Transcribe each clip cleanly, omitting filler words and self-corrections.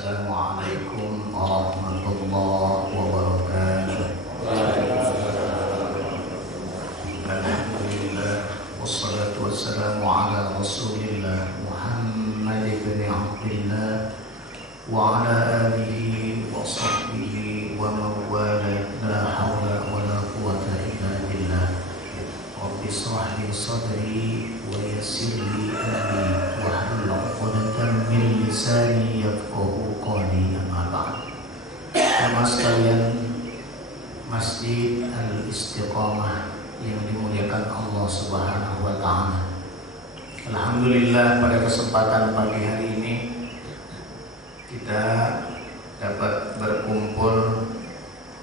Assalamualaikum warahmatullahi wabarakatuh. Alhamdulillah wassalatu wassalamu ala Rasulillah Muhammad ibn Abdillah wa ala alihi wa sahbihi wa mawala la hawla wa la quwwata illa billah. Rabbi shrah li sadri wa yassir li amri wahlul 'uqdatam min lisani yafqahu qawli. Amma ba'd. Jemaah sekalian Masjid Al-Istiqamah yang dimuliakan Allah Subhanahu wa taala. Alhamdulillah, pada kesempatan pagi hari ini kita dapat berkumpul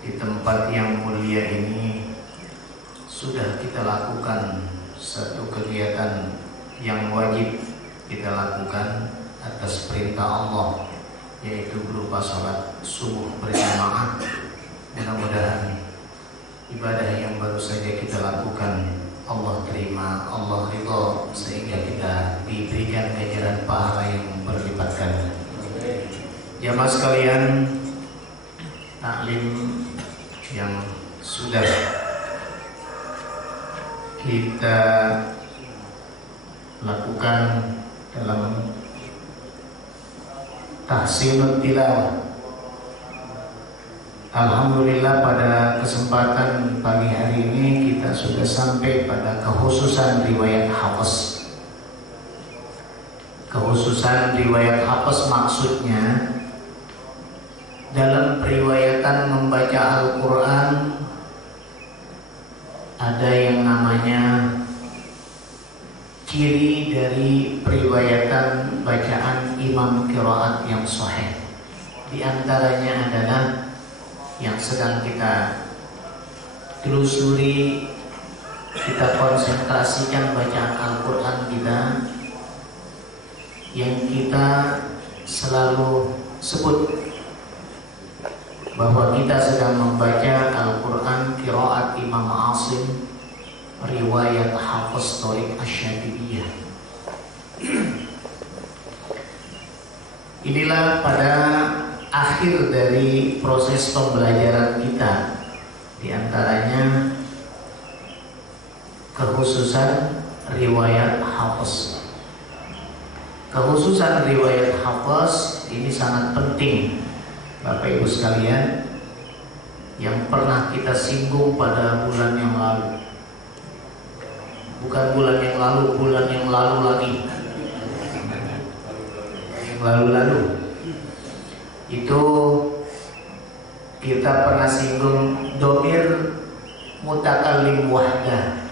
di tempat yang mulia ini. Sudah kita lakukan satu kegiatan yang wajib kita lakukan atas perintah Allah, yaitu berupa sholat subuh berjamaah. Mudah-mudahan ibadah yang baru saja kita lakukan Allah terima, Allah ridho, sehingga kita diberikan ganjaran pahala yang berlipat ganda. Jamaah sekalian, taklim yang sudah kita lakukan dalam tahsinut tilawah. Alhamdulillah, pada kesempatan pagi hari ini kita sudah sampai pada kekhususan riwayat Hafs. Kekhususan riwayat Hafs maksudnya dalam periwayatan membaca Al-Quran ada yang namanya ciri dari periwayatan bacaan imam qiraat yang sahih. Di antaranya adalah yang sedang kita telusuri, kita konsentrasikan bacaan Al-Quran kita, yang kita selalu sebut bahwa kita sedang membaca Al-Quran qiraat Imam Asim riwayat Hafs Thoriq Asy-Syatibiyah. Inilah pada akhir dari proses pembelajaran kita, di antaranya kekhususan riwayat Hafs. Kekhususan riwayat Hafs ini sangat penting, Bapak Ibu sekalian, yang pernah kita singgung pada bulan yang lalu. Bukan bulan yang lalu, bulan yang lalu lagi. Yang lalu-lalu itu kita pernah singgung domir mutakallim wahdah.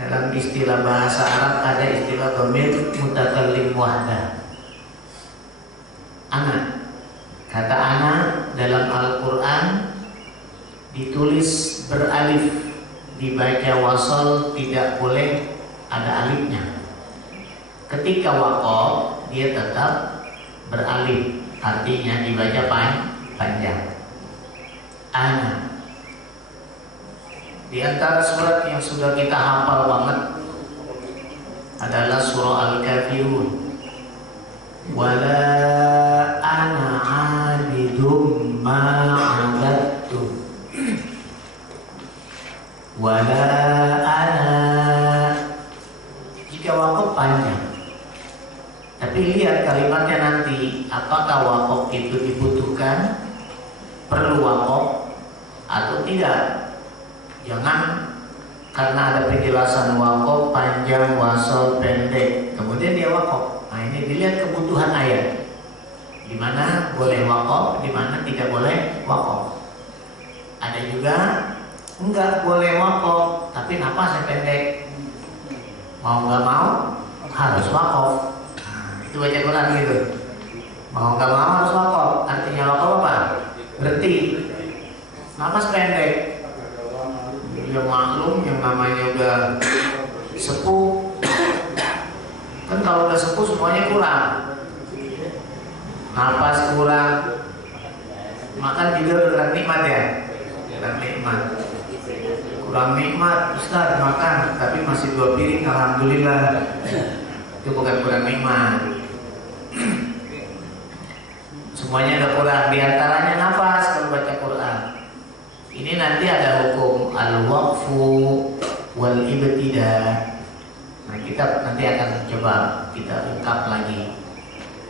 Dalam istilah bahasa Arab ada istilah domir mutakallim wahdah. Ana, kata ana dalam Al-Quran ditulis beralif, dibaca wasal, tidak boleh ada alifnya. Ketika waqaf dia tetap beralif, artinya dibaca panjang. Ana. Di antara surat yang sudah kita hafal banget adalah surah Al-Kafirun. Wala ana 'abidum ma 'abadtum. Wala ana. Jika waqaf panjang. Tapi lihat kalimatnya nanti, apakah waqaf itu dibutuhkan, perlu waqaf atau tidak. Jangan karena ada penjelasan waqaf panjang, wasal pendek, kemudian dia waqaf. Nah, ini dilihat kebutuhan ayat, di mana boleh waqaf, di mana tidak boleh waqaf. Ada juga enggak boleh waqaf, tapi napasnya pendek, mau nggak mau harus waqaf. Itu baca Quran gitu, mau nggak mau harus waqaf. Artinya waqaf apa? Berhenti, napas pendek. Ya maklum, yang namanya udah sepuh kan, kalau udah sepuh semuanya kurang, napas kurang, makan juga kurang nikmat ya, kurang nikmat. Kurang nikmat, Ustaz makan tapi masih 2 piring, alhamdulillah. Itu bukan kurang nikmat. semuanya ada Quran. Di antaranya nafas kalau baca Quran. Ini nanti ada hukum al-waqfu wal ibtidah. Nah, kita nanti akan coba kita ungkap lagi.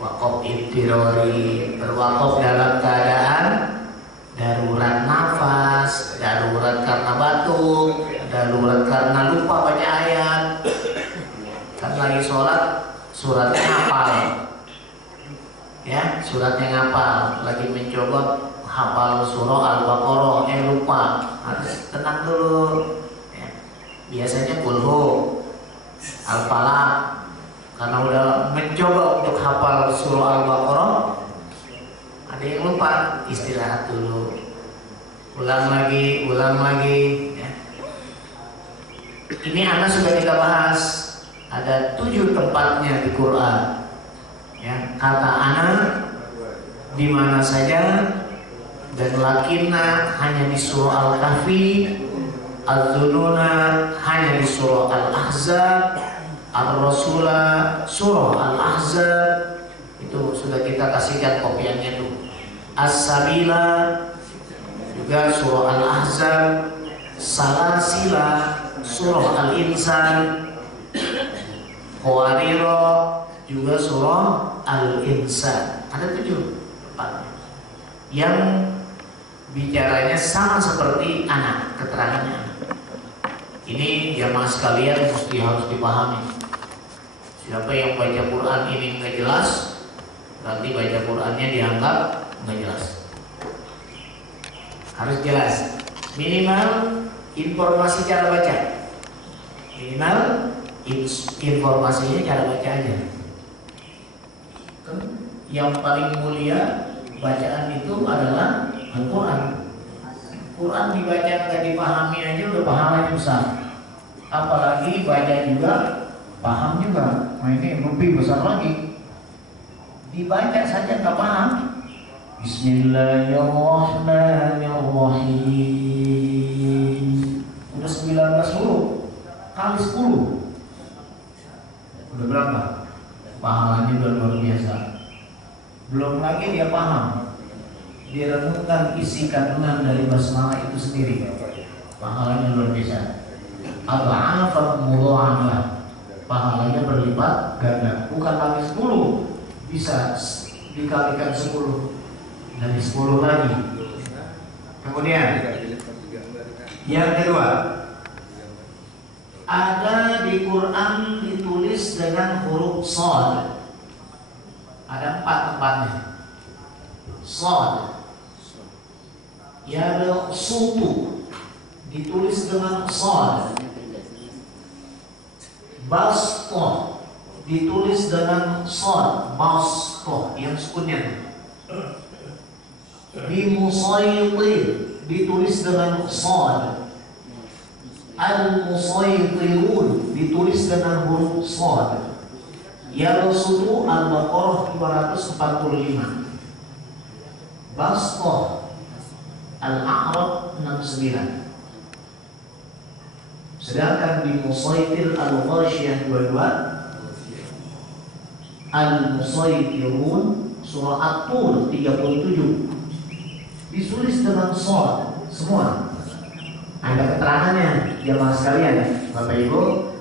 Waqaf ibtirori, berwaqaf dalam keadaan darurat nafas, darurat karena batuk, darurat karena lupa baca ayat. Kan lagi sholat, suratnya hafal, ya suratnya ngapal. Lagi mencoba hafal surah Al-Baqarah, lupa, harus tenang dulu. Ya. Biasanya kulhu, Al-Falaq. Karena udah mencoba untuk hafal surah Al-Baqarah, ada yang lupa, istirahat dulu, ulang lagi, ya. Ini anak sudah kita bahas, ada 7 tempatnya di Quran. Ya, kata anak di mana saja, dan lakinna hanya di surah Al-Kahfi, Az-Zununa hanya di surah Al-Ahzab, Ar-Rasulah surah Al-Ahzab itu sudah kita kasihkan kopiannya tuh. As-Sabila juga surah Al-Ahzab, Salasila surah Al-Insan, Qawariro juga surah Al-Insan. Ada 7 tempatnya yang bicaranya sama seperti anak, keterangannya. Ini jamaah sekalian mesti harus dipahami. Siapa yang baca Quran ini nggak jelas, berarti baca Qurannya dianggap nggak jelas. Harus jelas. Minimal informasi cara baca. Minimal informasinya cara baca aja. Yang paling mulia bacaan itu adalah Al-Quran. Quran dibaca nggak dipahami aja udah pahalanya besar. Apalagi baca juga paham juga, nah ini lebih besar lagi. Dibaca saja nggak paham, Bismillahirrahmanirrahim, udah 19 huruf kali 10, udah berapa? Pahalanya udah luar biasa. Belum lagi dia paham, dia renungkan isi kandungan dari basmalah itu sendiri, pahalanya luar biasa. Adha'afan mudha'afah, pahalanya berlipat ganda. Bukan lagi 10, bisa dikalikan 10 dari 10 lagi. Kemudian yang kedua, ada di Quran ditulis dengan huruf shad. Ada 4 tempatnya. Shad, ya ada sutu ditulis dengan shad. Bastoh ditulis dengan shad, bastoh yang sukunnya. Bimusaytir ditulis dengan shad. Al-musaytirun ditulis dengan huruf shad. Ya Rasulullah Al-Baqarah 245. Bastoh Al-A'raf 69. Sedangkan di Musaytir Al-Ghashiyah 22, Al-Musaytirun surah At-Tur 37 ditulis dengan shad semua. Ada keterangannya jemaah sekalian, Bapak Ibu.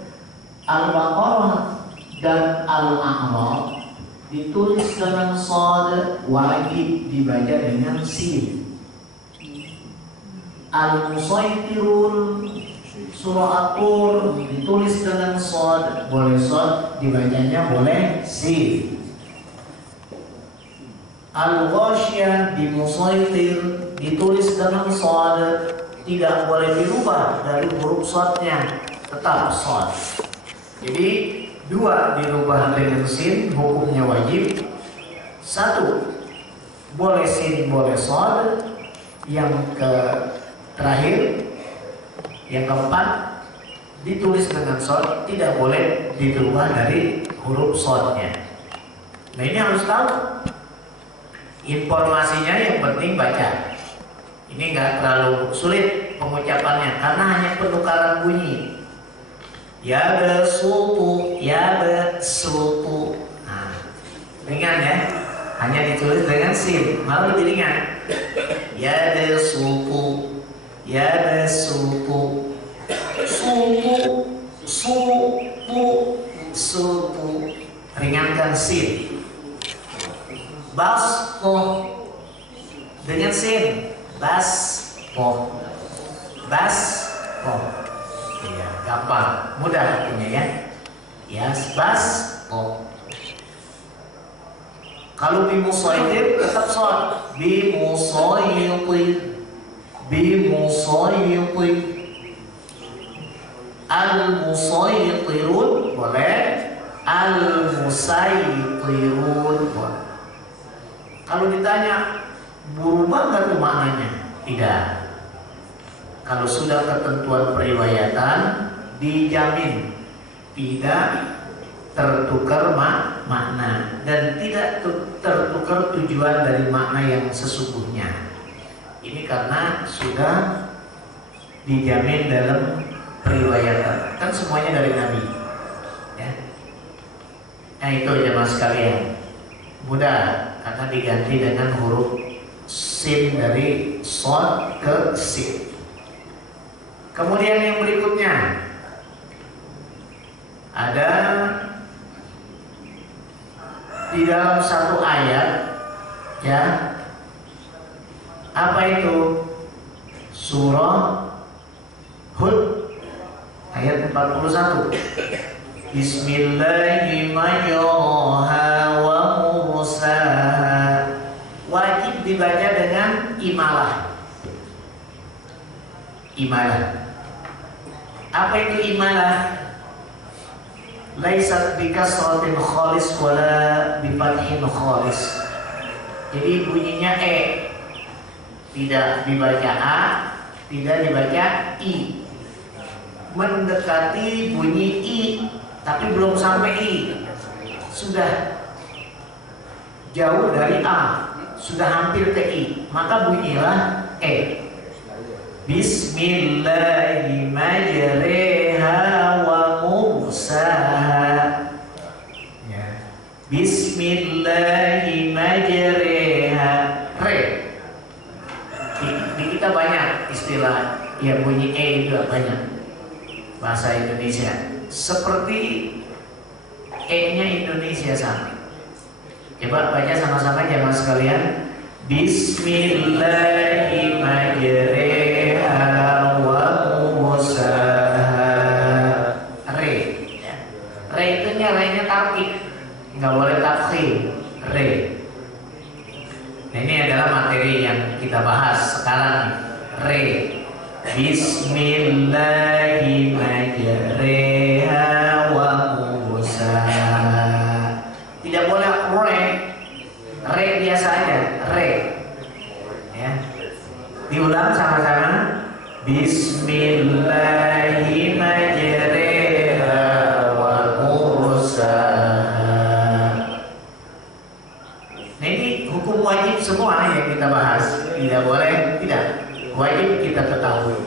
Al-Baqarah dan Al-A'raf ditulis dengan shad, wajib dibaca dengan sin. Al-Musaytirun surah At-Tur ditulis dengan shad, boleh shad dibacanya boleh sin. Al-Ghashiyah di Musaytir ditulis dengan shad, tidak boleh dirubah dari huruf shadnya, tetap shad. Jadi 2 dirubah dengan sin, hukumnya wajib. 1 boleh sin boleh shad. Yang terakhir, yang keempat, ditulis dengan shad, tidak boleh dirubah dari huruf shadnya. Nah ini harus tahu informasinya, yang penting baca. Ini nggak terlalu sulit pengucapannya karena hanya penukaran bunyi. Ya besutu, ya besutu. Nah, ringan ya. hanya ditulis dengan sin, malah lebih ringan. Yabsutu, yabsutu, sutu, ringankan sin. Basqo dengan sin, basqo, basqo. Iya, gampang, mudah artinya ya. Ya, basqo. Kalau bimusoidir tetap shod, bimusoidir, bimusoidir. Al-musaytirun boleh, al-musaytirun boleh. Kalau ditanya berubah nggak tuh maknanya? Tidak. Kalau sudah ketentuan periwayatan dijamin tidak tertukar makna dan tidak tertukar tujuan dari makna yang sesungguhnya. Ini karena sudah dijamin dalam periwayatan, kan semuanya dari Nabi ya. Nah itu jemaah sekalian, mudah karena diganti dengan huruf sin dari shod ke sin. Kemudian yang berikutnya ada di dalam satu ayat ya, apa itu? Surah Hud ayat 41. Bismillahirrahmanirrahim wa mursaha. Wajib dibaca dengan imalah. Imalah. Apa itu imalah? Laisat bikasratin khalis wala bifathin khalis. Jadi bunyinya tidak dibaca a, tidak dibaca i. Mendekati bunyi i, tapi belum sampai i. Sudah jauh dari a, sudah hampir ke i, maka bunyilah Bismillahirrahmanirrahim wa mursaha. Bismillahirrahmanirrahim. Di kita banyak istilah yang bunyi juga banyak bahasa Indonesia. Seperti nya Indonesia sama. Coba baca sama-sama jamaah sekalian. Bismillahirrahmanirrahim wa mursaha. Re itu nya tarkik, nggak boleh tafkhim. Re. Nah, ini adalah materi yang kita bahas sekarang. Re. Bismillahirrahmanirrahim wa mursaha. Tidak boleh re biasa aja, re. Ya. Diulang sama-sama. Bismillahirrahmanirrahim wa mursaha. Nah, ini hukum wajib semua yang kita bahas. Tidak boleh, tidak. Wajib kita ketahui.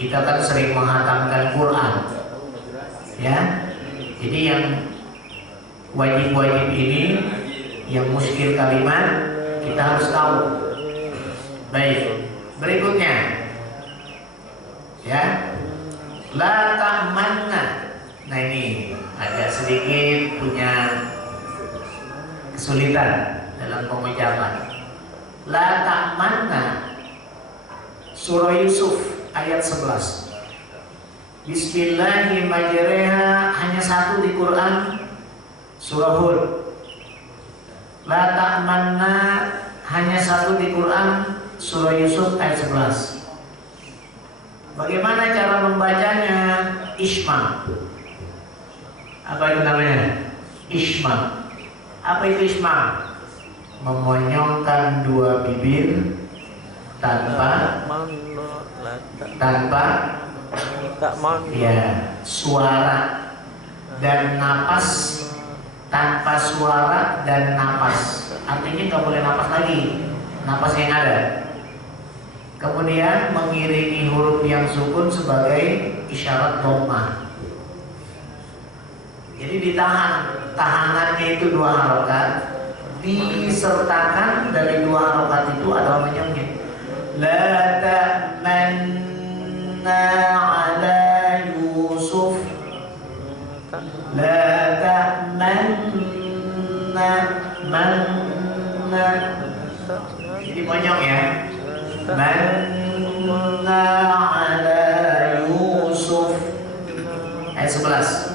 Kita kan sering menghatamkan Quran, ya. Jadi yang wajib-wajib ini, yang muskil kalimat, kita harus tahu. Baik, berikutnya, ya, la ta'manna. Nah ini agak sedikit punya kesulitan dalam pengucapan. La ta'manna. Surah Yusuf ayat 11. Bismillahirrahmanirrahim hanya satu di Quran. Surah Hud. La ta'manna hanya satu di Quran. Surah Yusuf ayat 11. Bagaimana cara membacanya? Isma. Apa itu namanya? Isma. Apa itu isma? Memonyongkan dua bibir tanpa ya suara dan napas, tanpa suara dan napas. Artinya nggak boleh napas lagi, napas yang ada. Kemudian mengiringi huruf yang sukun sebagai isyarat dhammah. Jadi ditahan, tahanannya itu 2 harokat. disertakan dari dua harokat itu adalah monyongnya. La ta'manna ala Yusuf. La ta'manna manna. Ini monyong ya. Manna ala Yusuf. Ayat 11.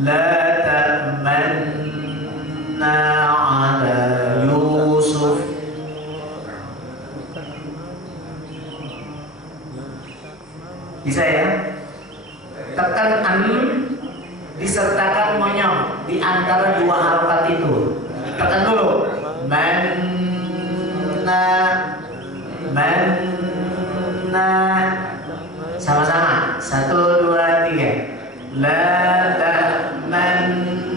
La ta'manna ala Yusuf. Bisa ya? Tekan an disertakan monyong di antara dua harokat itu. Tekan dulu. Manna, manna. Sama-sama. 1, 2, 3. La ta'manna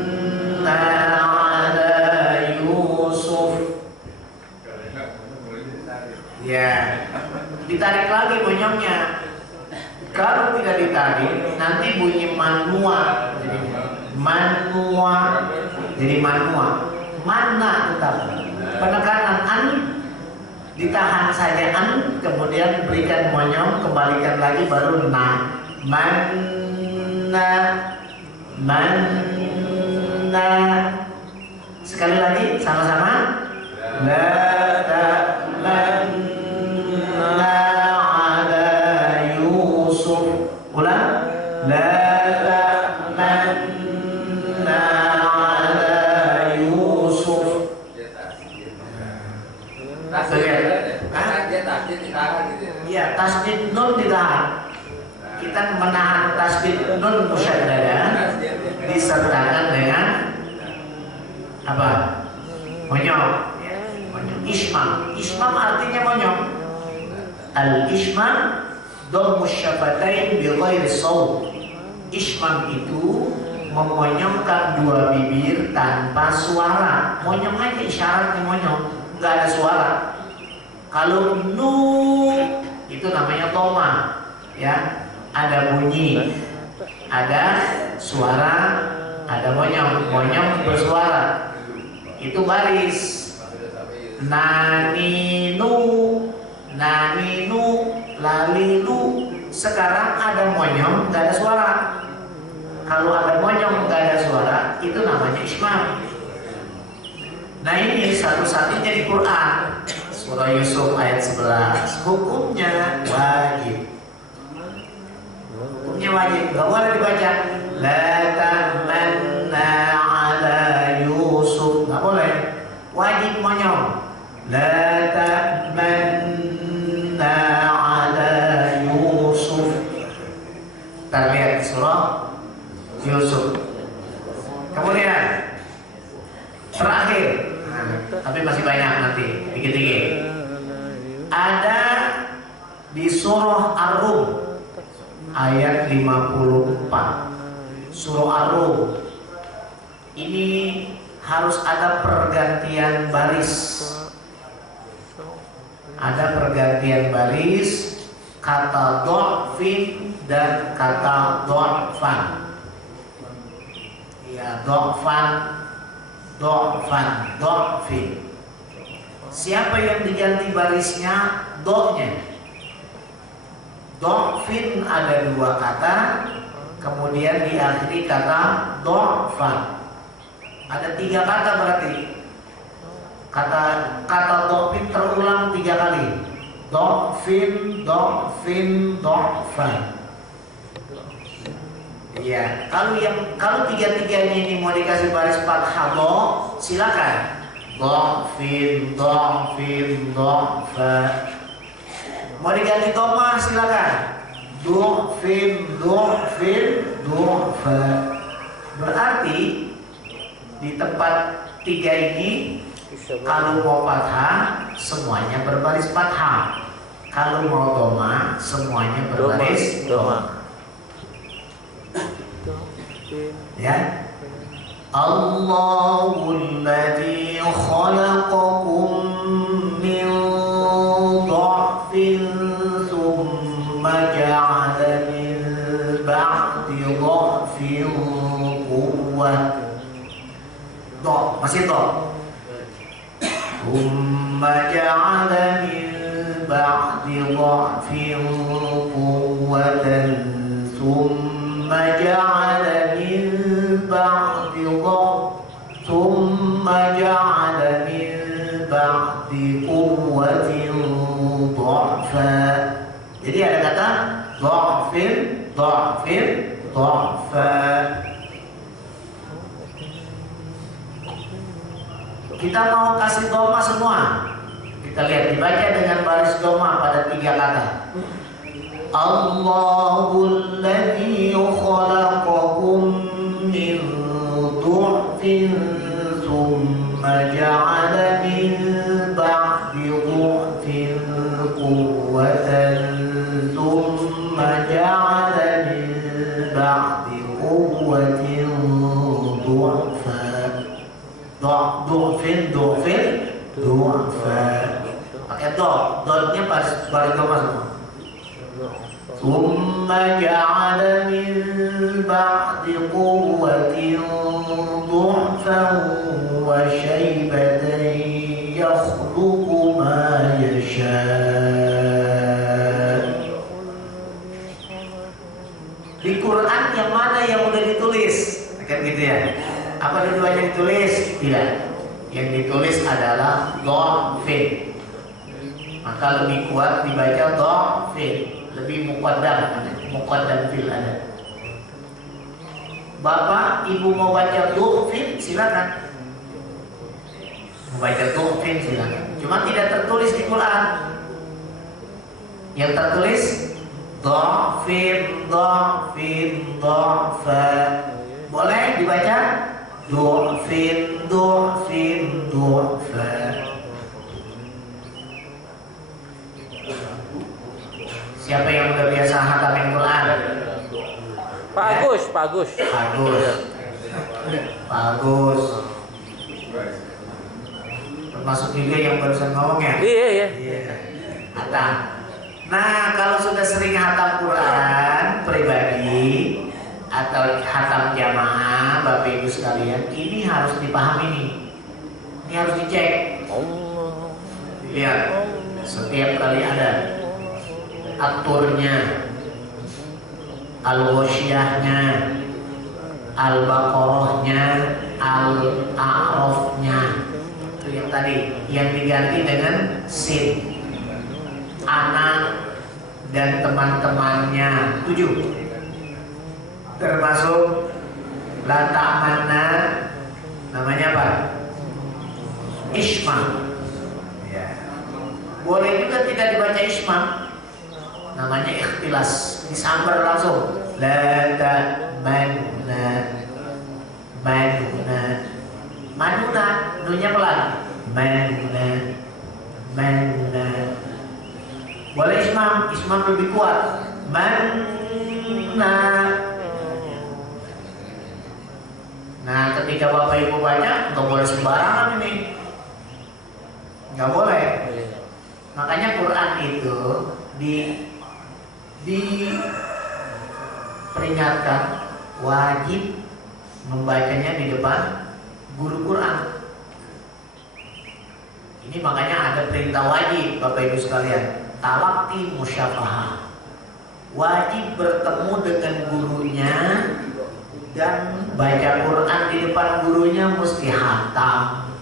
ala Yusuf. Ya, ditarik lagi monyongnya. Kalau tidak ditarik, nanti bunyi manua. Manua, jadi manua. Mana tetap. Penekanan an, ditahan saja an, kemudian berikan monyong, kembalikan lagi baru na. Manna, manna. Sekali lagi sama-sama. La ta'manna ala Yusuf. Ulang. La ta'manna ala Yusuf. Iya, tasdid nun ditahan. Kita menahan tasdid nun musyaddadah disertakan dengan apa? Monyong. Monyong. Ismam. Ismam artinya monyong. Al-ismam dhammu syafatain bi ghairi shaut. Ismam itu memonyongkan dua bibir tanpa suara. Monyong aja isyaratnya monyong, nggak ada suara. Kalau nu itu namanya toma, ya, ada bunyi, ada suara, ada monyong, monyong bersuara. Itu baris. Naninu, naninu, lalilu. Sekarang ada monyong, nggak ada suara. Kalau ada monyong, nggak ada suara, itu namanya ismam. Nah ini satu-satunya di Quran. Surah Yusuf ayat 11. Hukumnya wajib. Hukumnya wajib, nggak boleh dibaca. La ta'manna ala Yusuf, nggak boleh. Wajib monyong. La ta'manna ala Yusuf. Kita lihat surah Yusuf. Kemudian terakhir, tapi masih banyak nanti, dikit-dikit. Ada di surah Ar-Rum ayat 54. Surah Ar-Rum ini harus ada pergantian baris. Ada pergantian baris kata dhafin dan kata dhafan. Ya, dhafan, dhafan, dhafin. Siapa yang diganti barisnya? Do-nya. Dhafin ada dua kata, kemudian diakhiri kata dhafan. Ada 3 kata berarti. Kata dhafin terulang 3 kali. Dhafin, dhafin, dhafan. Iya, kalau tiga-tiganya ini mau dikasih baris fathah do, silakan. Dhafin, dhafin, dhafan. Mau diganti dhamma silakan. Dhafin, dhafin, dhafan. Berarti di tempat 3 ini kalau mau fathah semuanya berbaris fathah. Kalau mau dhamma semuanya berbaris dhamma. Ya, Allahul ladzi khalaqakum min dhafin thumma ja'ala min ba'di dhafin quwwah. dom. Tsumma ja'ala min ba'di dha'fin quwwatan, tsumma ja'ala min ba'di dha'fin, tsumma ja'ala min ba'di quwwatin dha'fa. Jadi ada kata dha'fin, dha'fin, dha'fa. Kita mau kasih doma semua. Kita lihat, dibaca dengan baris doma pada 3 kata. Allahul ladzi khalaqakum min dha'fin tsumma ja'ala min ba'di dha'fin quwwatan tsumma ja'ala min ba'di quwwatin dha'fa. Dha'fin, dha'fin, dha'fa. Pakai dotnya baris doma semua. Tsumma ja'ala min ba'di quwwatin dha'fan wa shaybatan yakhluqu ma yasha'. Di Quran yang mana yang udah ditulis? Kan gitu ya. Apa dua-duanya ditulis? Tidak. Yang ditulis adalah dha'fin. Maka lebih kuat dibaca dha'fin, lebih muqaddam fil ada. Bapak, Ibu mau baca dha'fin, silakan. Mau baca dha'fin silakan. Cuma tidak tertulis di Quran. Yang tertulis dha'fin, dha'fin, dha'fa. Boleh dibaca dha'fin, dha'fin, dha'fa. Siapa yang udah biasa hatamin Quran? Pak Agus, Pak Agus. Bagus. Termasuk juga yang barusan ngomong ya? Iya. Hatam. Nah, kalau sudah sering hatam Quran pribadi atau hatam jamaah, Bapak Ibu sekalian, ini harus dipahami nih. Ini harus dicek. Lihat, setiap kali ada aturnya, al-ghosyahnya, al-baqarahnya, al-a'rafnya. Itu yang tadi, yang diganti dengan sin. Anak dan teman-temannya 7. Termasuk la ta'manna, namanya apa? Isma. Ya. Boleh juga tidak dibaca isma, namanya ikhtilas, disambar langsung. La ta'manna, manuna, manuna, nunya pelan. Manuna, manuna. Boleh ismam lebih kuat. Manna. Nah, ketika Bapak Ibu baca, nggak boleh sembarangan ini, nggak boleh. Makanya Quran itu diperingatkan wajib membacanya di depan guru Quran. Ini makanya ada perintah wajib, Bapak Ibu sekalian, talaqi musyafahah. Wajib bertemu dengan gurunya dan baca Quran di depan gurunya mesti hatam.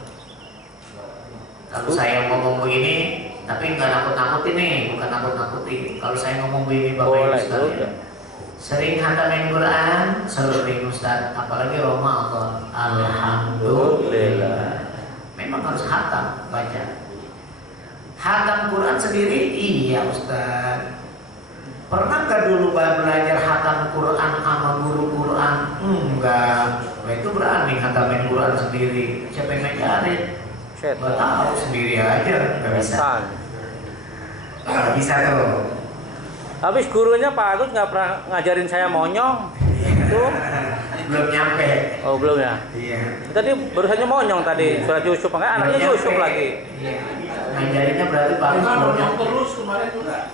Kalau saya ngomong begini, tapi nggak nakut-nakutin nih, bukan nakut-nakutin. Kalau saya ngomong begini Bapak Ibu sekalian, sering hatamin Quran, sering Ustaz, apalagi Ramadan. Alhamdulillah. Memang harus hatam baca. Hatam Quran sendiri, iya Ustaz. Pernah nggak dulu belajar hatam Quran sama guru Quran? Enggak. Nah, itu berani hatamin Quran sendiri. Siapa yang ngajarin? Nggak tahu, sendiri aja. Nggak bisa. Nggak bisa tuh. Habis gurunya Pak Agus nggak pernah ngajarin saya monyong. Itu belum nyampe. Oh belum ya? Iya. Tadi barusannya monyong tadi. Surat Yusuf, makanya anaknya Yusuf lagi. Iya. Ngajarinnya berarti bagus. Monyong terus kemarin juga.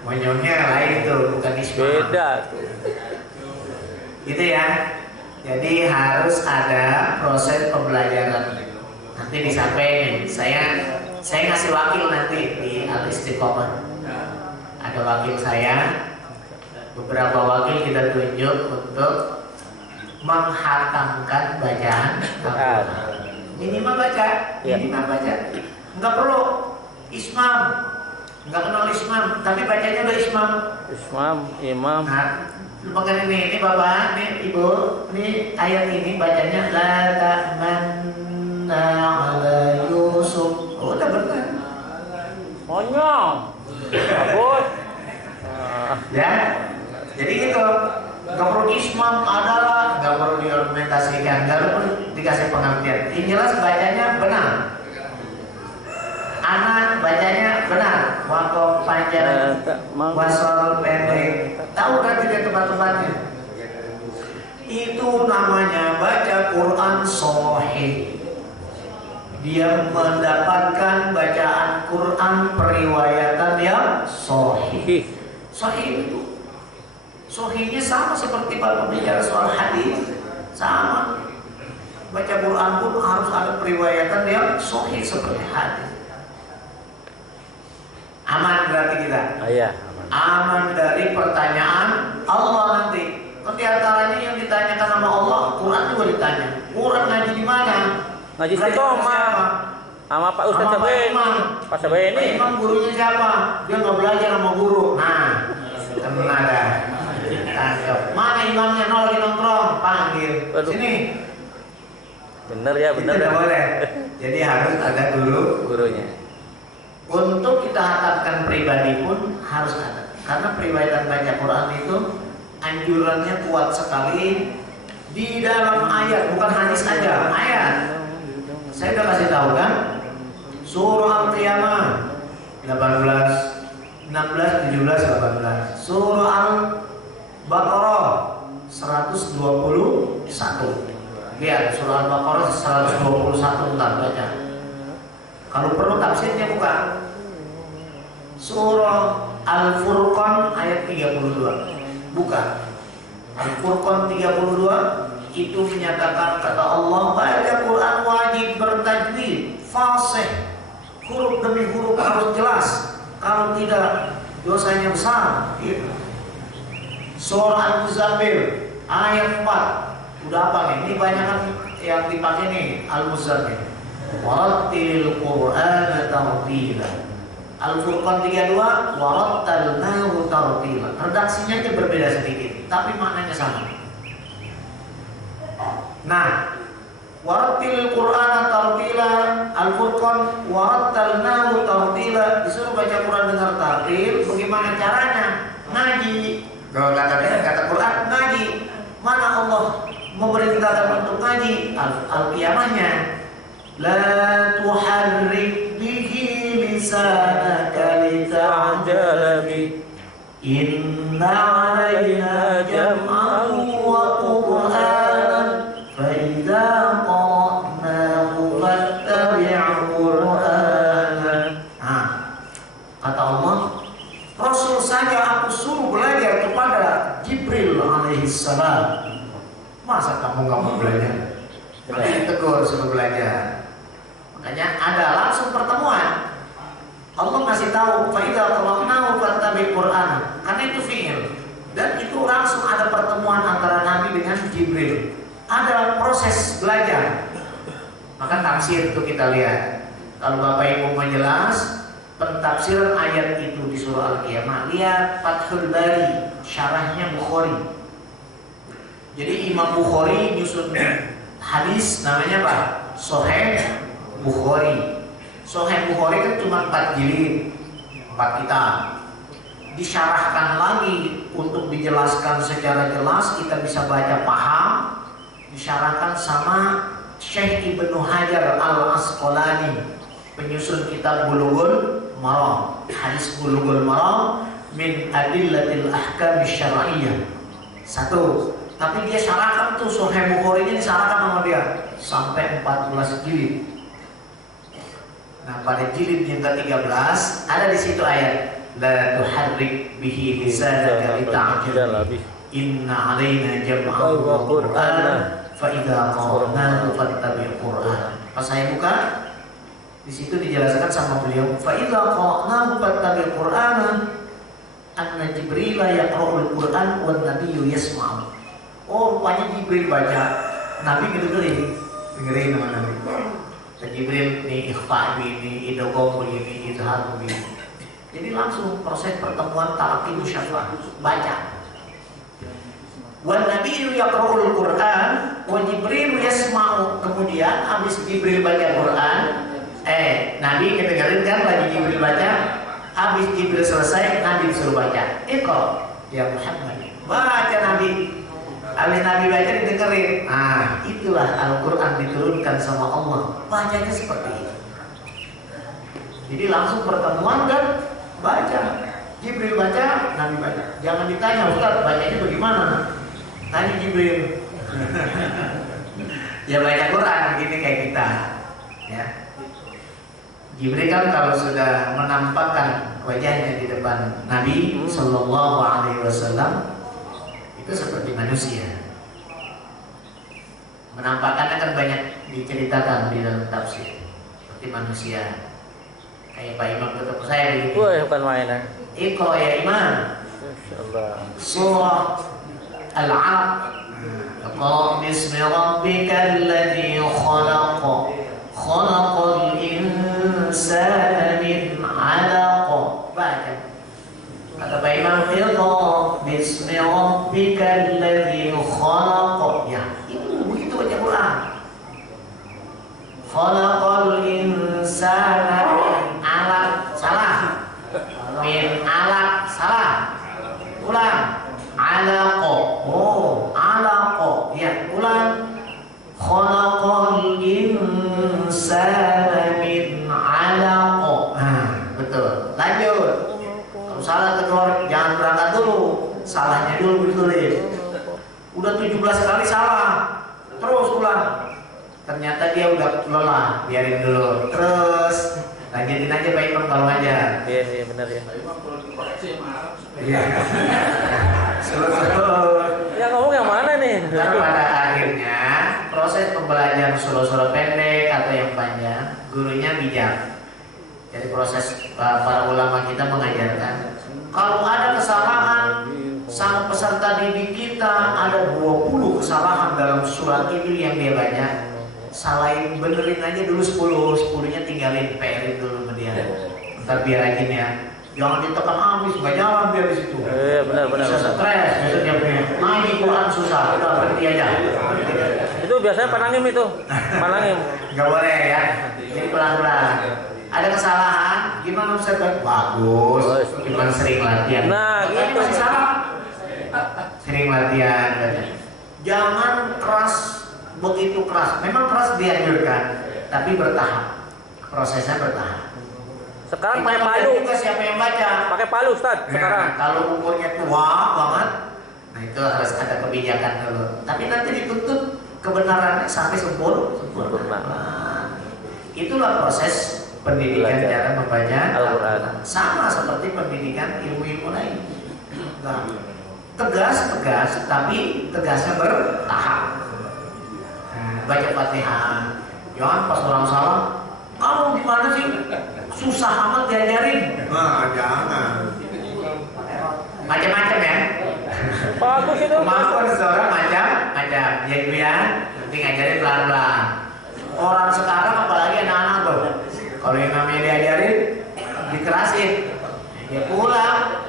Monyongnya lain itu, bukan isma. Beda tuh. Gitu ya. Jadi harus ada proses pembelajaran. Nanti disampaikan. Saya ngasih wakil nanti di Al-Istiqomah. Ada wakil saya. Beberapa wakil kita tunjuk untuk menghatamkan bacaan Al-Quran. Minimal baca. Enggak perlu ismam. Enggak kenal ismam, tapi bacanya udah ismam. Imam. Nah, lupakan ini Bapak, ini Ibu, ini ayat ini bacanya la ta'manna 'ala Yusuf. Oh, udah benar. Monyong. Bagus. Ya. Jadi gitu. Enggak perlu ismam adalah, enggak perlu diargumentasikan, enggak perlu dikasih pengertian. Ini jelas bacanya benar. Anak bacanya benar, wakof panjang, wasol pendek. Tahu kan juga tempat-tempatnya? Itu namanya baca Quran sahih. Dia mendapatkan bacaan Quran periwayatan yang sahih. Sahih itu, sahihnya sama seperti Bapak bicara soal hadis, sama. Baca Quran pun harus ada periwayatan yang sahih seperti hadis. Aman berarti kita. Iya. Aman dari pertanyaan Allah nanti. Di antaranya yang ditanyakan sama Allah, Quran juga ditanya. Quran ngaji di mana? Ngaji Istiqomah. Sama Pak Ustadz Saben. Pak Saben ini. Imam gurunya siapa? Dia nggak belajar sama guru. Nah, temen ada. Tangkap. Mana imamnya? Nol di nongkrong. Panggil. Sini. Bener ya, bener ya. Boleh. Jadi harus ada gurunya. Untuk kita hatamkan pribadi pun harus ada. Karena periwayatan baca Quran itu anjurannya kuat sekali di dalam ayat, bukan hadis aja, ayat. Saya udah kasih tahu kan? Surah Al-Qiyamah 18, 16, 17, 18. Surah Al-Baqarah 121. Lihat surah Al-Baqarah 121, bentar baca. Kalau perlu tafsirnya buka. Surah Al-Furqan ayat 32. Buka. Al-Furqan 32 itu menyatakan kata Allah, baca Quran wajib bertajwid, fasih. Huruf demi huruf harus jelas. Kalau tidak dosanya besar. Gitu. Surah Al-Muzammil ayat 4. Udah apa nih? Ini banyak kan yang dipakai nih Al-Muzammil. Warattilil Qur'ana tartila. Al-Furqan 32 warattalnahu tartila. Redaksinya aja berbeda sedikit, tapi maknanya sama. Nah, warattilil Qur'ana tartila, Al-Furqan warattalnahu tartila. Disuruh baca Quran dengan tartil. Bagaimana caranya? Ngaji. Kalau kata Quran ngaji. Mana Allah memerintahkan untuk ngaji? Al-Qiyamahnya. La tuharrik bihi lisanaka lita'jala bih. Inna 'alaina jam'ahu wa qur'anan fa idza qara'nahu fattabi' qur'anan. Kata Allah, Rasul saja aku suruh belajar kepada Jibril alaihissalam. Masa kamu nggak mau belajar? Makanya ditegur suruh belajar. Makanya ada langsung pertemuan. Allah masih tahu faidah qalaqnahu fattabi' Qur'an. Karena itu fi'il. Dan itu langsung ada pertemuan antara Nabi dengan Jibril. Ada proses belajar. Maka tafsir itu kita lihat. Kalau Bapak Ibu menjelas pentafsiran ayat itu di surah Al-Qiyamah, lihat Fathul Bari, syarahnya Bukhari. Jadi Imam Bukhari nyusun hadis namanya apa? Sahih Bukhari. Sahih Bukhari kan cuma 4 jilid, 4 kitab. Disyarahkan lagi untuk dijelaskan secara jelas, kita bisa baca paham. Disyarahkan sama Syekh Ibnu Hajar Al-Asqalani, penyusun kitab Bulughul Maram, hadis Bulughul Maram min adillatil ahkam syar'iyyah. 1. Tapi dia syarahkan tuh Sahih Bukhari ini disyarahkan sama dia sampai 14 jilid. Nah, pada jilid yang ke-13 ada di situ ayat la tuharrik bihi lisanaka lita'jala bih. Inna alaina jam'ahu wa qur'an fa idza qara'nahu fattabi' qur'an. Pas saya buka di situ dijelaskan sama beliau fa idza qara'nahu fattabi' qur'ana anna Jibril yaqra'ul Qur'an wan nabiyyu yasma'u. Oh, rupanya Jibril baca, Nabi dengerin sama Nabi. Jibril ini ikhfa begini, idgham begini, izhar begini. Jadi langsung proses pertemuan talaqi musyafah, baca. Wan nabiyyu yaqra'ul Qur'an wa Jibril yasma'u. Kemudian habis Jibril baca Quran, Nabi kedengerin kan lagi Jibril baca. Habis Jibril selesai, Nabi disuruh baca. Iqra ya Muhammad. Baca Nabi. Habis Nabi baca didengerin. Ah, itulah Al-Qur'an diturunkan sama Allah. Bacanya seperti itu. Jadi langsung pertemuan dan baca. Jibril baca, Nabi baca. Jangan ditanya, Ustaz, bacanya bagaimana? Tanya Jibril. Ya baca Quran begini kayak kita. Ya. Jibril kan kalau sudah menampakkan wajahnya di depan Nabi Sallallahu Alaihi Wasallam itu seperti manusia. Menampakkannya kan banyak diceritakan di dalam tafsir seperti manusia. Kayak Pak Imam ketemu saya begini. Wah, bukan main ya. Iqra ya Imam. Insyaallah. Surah Al-'Alaq. Iqra bismi rabbikal ladzi khalaq. Khalaqal insana min 'alaq. Baca. Kata Pak Imam, Iqra bismi rabbikal ladzi khalaq. Ya, itu begitu baca Quran. Khalaqal insana min 'alaq. Salah. Min 'alaq. Salah. Ulang. 'alaq. Oh, 'alaq. Ya, ulang. Khalaqal insana min 'alaq. Nah, betul. Lanjut. Kalau salah kedua jangan berangkat dulu. Salahnya dulu ditulis. Udah 17 kali salah. Terus ulang. Ternyata dia udah lelah, biarin dulu. Terus lanjutin aja Pak Imam kalau aja. Iya benar ya. Iya. Ya ngomong yang mana nih? Karena pada akhirnya proses pembelajaran surah-surah pendek atau yang panjang, gurunya bijak. Jadi proses para ulama kita mengajarkan kalau ada kesalahan sang peserta didik kita ada 20 kesalahan dalam surat ini yang dia baca, salahin benerin aja dulu 10-nya tinggalin, PR-in dulu sama dia. Ntar biar aja ya. Jangan ditekan habis, nggak jalan dia di situ. Iya benar. Bisa stres, besok dia punya ngaji Quran susah, udah berhenti aja. Itu biasanya panangim itu. Panangim. Nggak boleh ya. Jadi pelan-pelan. Ada kesalahan, gimana Ustaz? Bagus. Gimana sering latihan? Nah, gitu. Masih salah. Sering latihan. Jangan keras, begitu keras. Memang keras dianjurkan, tapi bertahap. Prosesnya bertahap. Sekarang Kita pakai palu. juga siapa yang baca? Pakai palu Ustaz sekarang. Nah, kalau umurnya tua banget, nah itu harus ada kebijakan dulu. Tapi nanti dituntut kebenarannya sampai sempurna. Nah, itulah proses pendidikan Belajar. cara membaca Al-Quran. sama seperti pendidikan ilmu-ilmu lain. Nah, tegas, tapi tegasnya bertahap. Nah, baca Fatihah, jangan pas orang salah, kamu gimana sih? Susah amat diajarin. Nah, jangan. Macam-macam ya. Bagus itu. Kemampuan seseorang macam-macam. Ya itu ya. Nanti ngajarin pelan-pelan. Orang sekarang apalagi anak-anak tuh. Kalau yang namanya diajarin, dikerasin. Dia pulang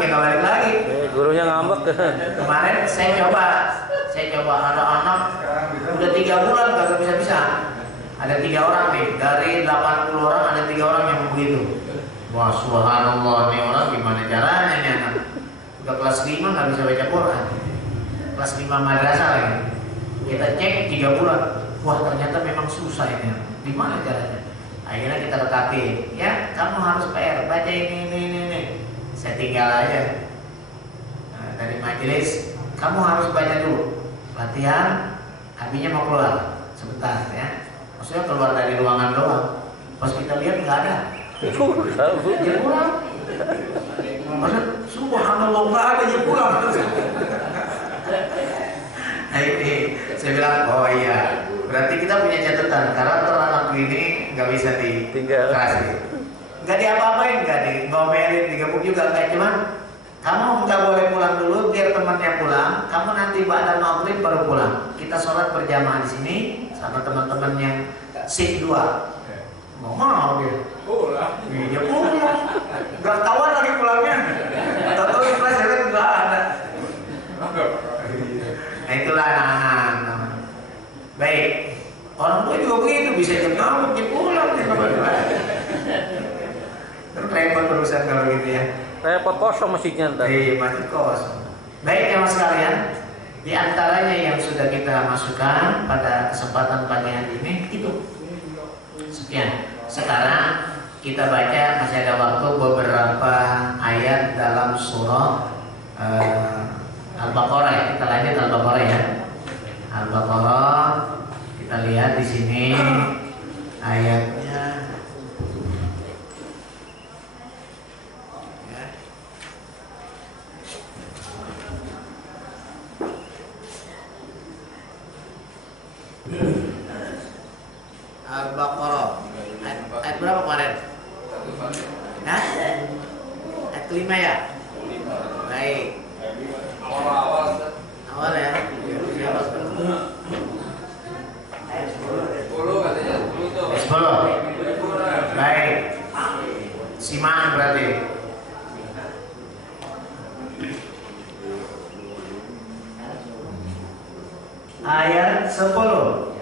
dia nggak balik lagi. Gurunya ngambek. Kemarin saya coba ada anak udah 3 bulan kagak bisa. Ada 3 orang nih, dari 80 orang ada 3 orang yang begitu. Wah, subhanallah, nih orang gimana caranya nih anak? Udah kelas 5 nggak bisa baca Quran. Kelas 5 madrasah lagi. Kita cek 3 bulan. Wah, ternyata memang susah ini. Gimana caranya? Akhirnya kita tekatin, ya kamu harus PR, baca ini. Saya tinggal aja. Nah, dari majelis, kamu harus baca dulu. Latihan, habisnya mau keluar sebentar ya. Maksudnya keluar dari ruangan doang. Pas kita lihat nggak ada. Dia pulang. Maksud, subhanallah nggak ada yang pulang. Nah ini saya bilang, oh iya, berarti kita punya catatan karena anak ini nggak bisa dikasih, nggak diapa-apain, nggak ngomelin, digebuk juga, nggak, cuman kamu nggak boleh pulang dulu, biar temannya pulang, kamu nanti ba'da maghrib baru pulang. Kita sholat berjamaah di sini sama teman-teman yang shift 2. Mau dia. Pulang. Iya pulang. Nggak ketahuan lagi pulangnya. Tahu kelas jalan nggak ada. Nah itulah anak-anak. Baik. Orang tua juga begitu, bisa jam 6 dia pulang dia kapan-kapan. Terus repot urusan kalau gitu ya. Repot kosong masjidnya ntar. Iya, masjid kosong. Baik ya mas sekalian, di antaranya yang sudah kita masukkan pada kesempatan pagi hari ini itu. Sekian. Sekarang kita baca, masih ada waktu, beberapa ayat dalam surah Al-Baqarah ya. Kita lanjut Al-Baqarah ya. Al-Baqarah, kita lihat di sini ayatnya. Al-Baqarah ayat berapa kemarin? Nah, ayat kelima ya? Baik. Awal ya? Ayat 10 katanya 10 tuh. 10. Baik. Simaan berarti. Ayat 10.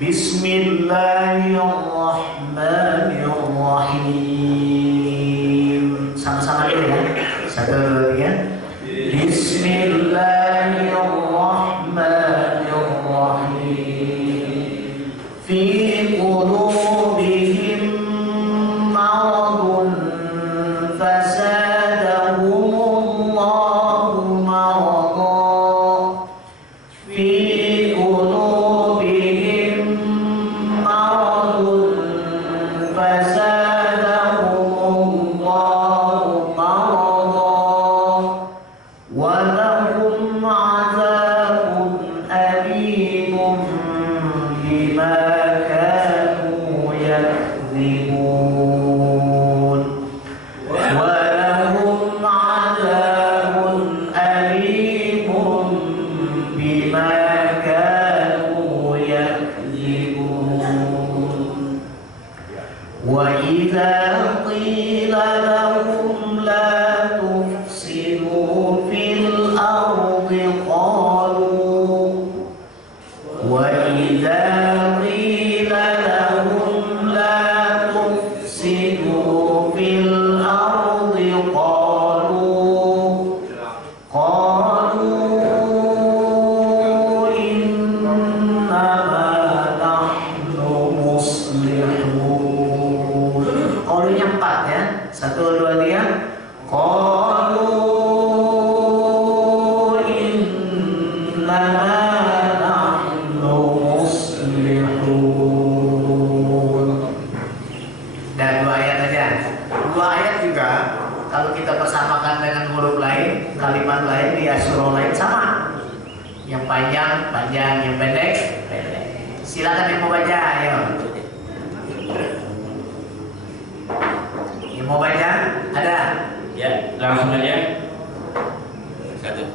Bismillahirrahmanirrahim. Sama-sama dulu ya. 1, 2, 3. Bismillahirrahmanirrahim. Fi qulubihim maradun fasadahumullahu maradan. Fi panjang, yang pendek. Silakan yang mau baca, ayo. Yang mau baca, ada? Ya, langsung aja. 1.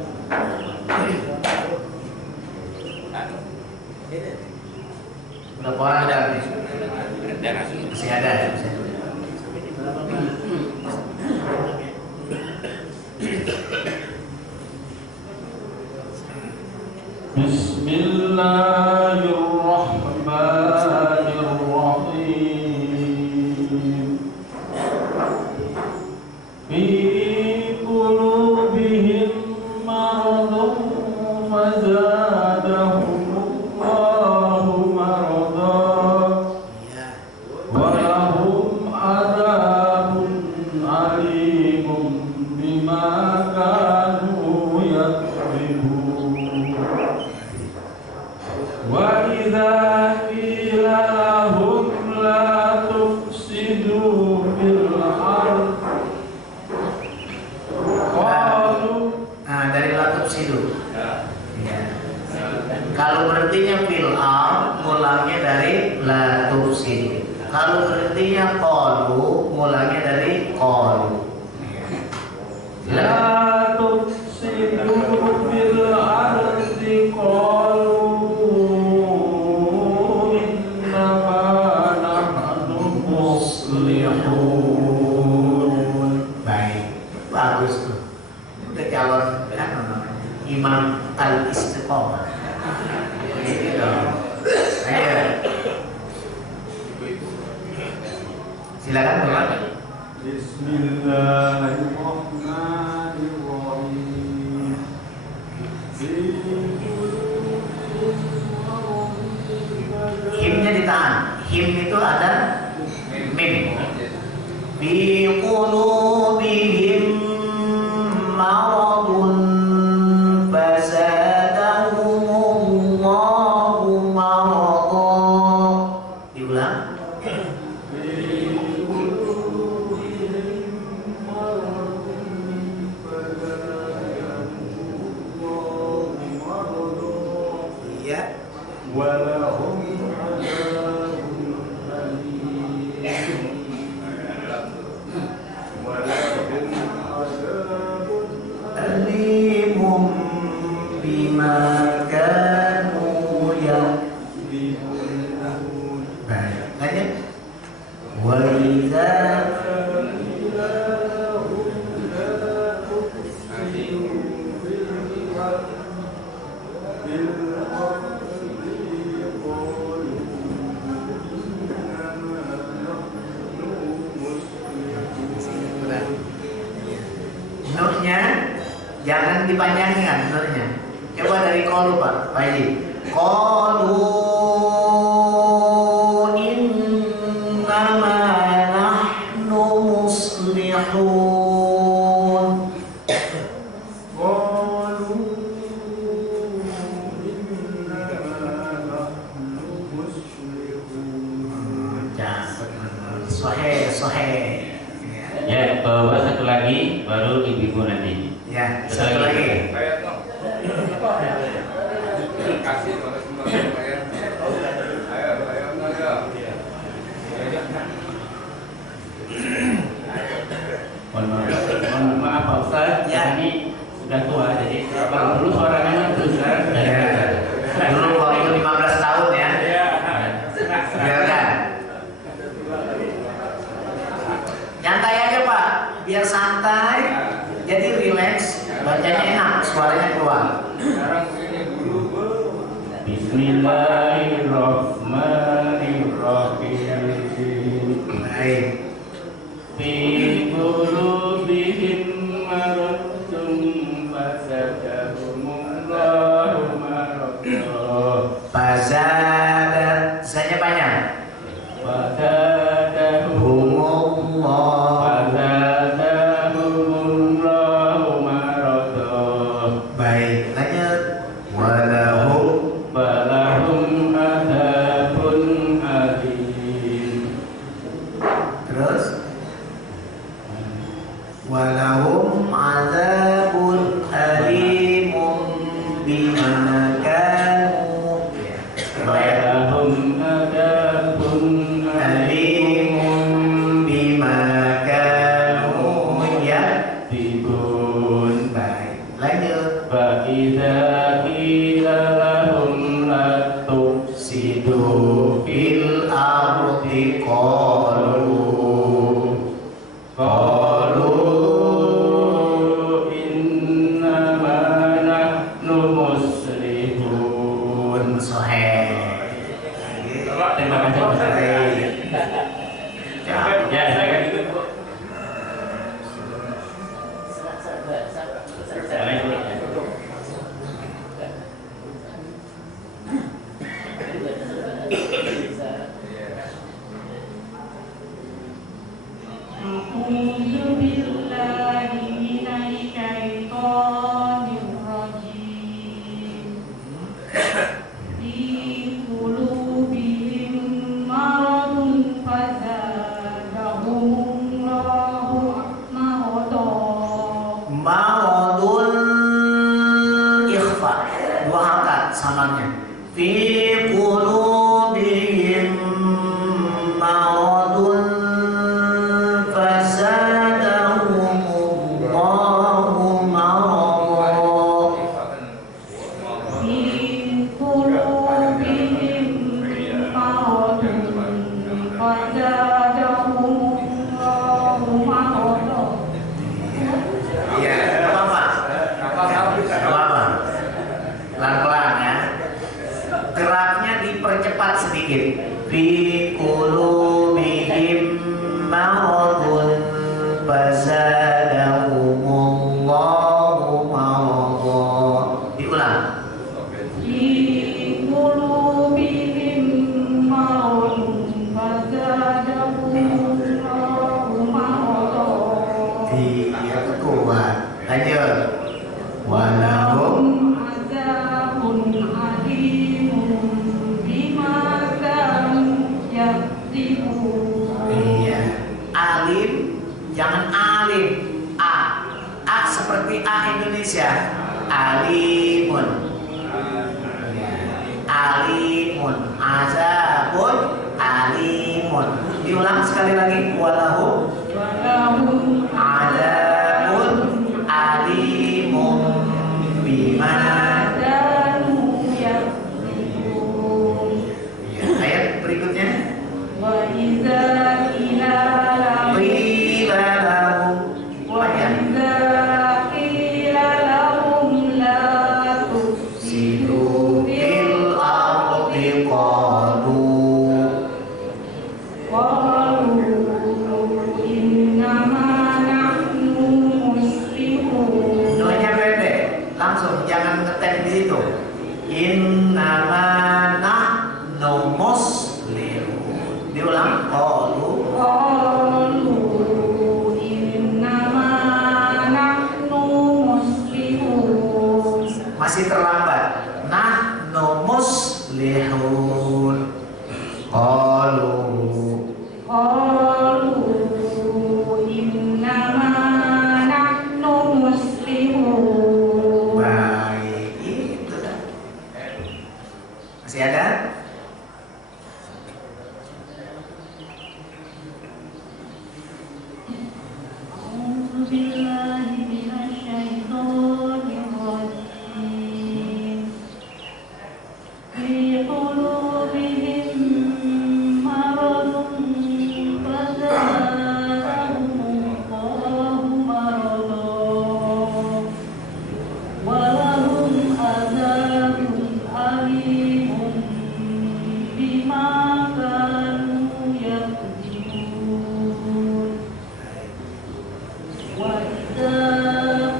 Berapa orang ada? Ada langsung. Masih ada. Bismillahirrahmanirrahim. Fi qulubihim maradun fazadahumullahu maradan wa lahum Nah, dari latub sidu. Ya. Kalau berhentinya fil am, mulangnya dari latub sidu. Kalau berhentinya qalu, mulangnya dari qalu. La tufsidu fil ardi qalu innama nahnu muslihun. Baik, bagus tuh. Udah calon kan namanya Imam Al-Istiqomah. Ini dong. Ayo. Silakan Bapak. Bismillahirrahmanirrahim. Himnya ditahan. Him itu ada mim. Fi qulubihim maradun fazadahumullahu maradan. Diulang. Iya. Walahum adzabun alim. Walahum adzabun Alimum bima kanu yaksibun. Baik, lanjut. Wa idza nurnya jangan dipanjangkan nurnya. Coba dari qalu Pak Haji. Qalu innama nahnu muslihun. Qalu innama nahnu muslihun. Jangan sohe. Ya, bawa satu lagi, baru ibu-ibu nanti. Ya, satu lagi. Mohon maaf Pak Ustaz, Ya. ini sudah tua, jadi kalau dulu suaranya besar. Ya. Dulu waktu 15 tahun ya. Biarkan. Nyantai aja Pak, biar santai, jadi relax, bacanya enak, suaranya keluar. Bismillahirrahmanirrahim. Baik. Fi qulubihim maradun fazadahumullahu maradan. Fazadat, saya panjang. Fazadahumullahu maradan. Baik, lanjut. Walahum Balahum adzabun alim. terus. Walahum adzabun alimun bima kanu. Balahum adzabun Alimun bima kanu yaktibun. Baik, lanjut. Fa idza qila lahum la tufsidu Fil ardi qalu innama nahnu muslihun. sohe. Terima kasih Pak Ustaz. Ya, silakan. A'udzu billahi minasy syaithanir rajim. Fi qulubihim maradun fazadahum zadahumullahu marada. Iya, apa? Pelan-pelan ya. Geraknya dipercepat sedikit. Fi qulubihim maradun fazadahumullahu marada. Diulang. Fi qulubihim maradun fazadahumullahu marada. Iya, kuat. Lanjut. Walahum Azabun alimun bima kanu yaktibun. iya. Alim, jangan alim. A seperti A Indonesia. Alimun. Alimun. Azabun alimun. Diulang sekali lagi. Walahum Walahum azabun alimun bima. kanu yaktibun. Ya, ayat berikutnya. Wa idza qila lahum Qila lahum. wa idza qila lahum la tufsidu Fil ardi qalu. qalu innama nahnu muslimun. Doanya pendek, langsung jangan ngetek di situ. Innama nahnu muslimun. Diulang. Qalu. Qalu innama nahnu muslimun. Masih terlambat. Nahnu muslihun. Qalu. Qalu innama nahnu muslimun. Baik, itu dah. Masih ada? A'udzu billahi minasy syaithanir rajim. Fi qulubihim maradun fazadahumullahu maradan. Walahum azabun alimun bima kanu yaktubun. Wa idza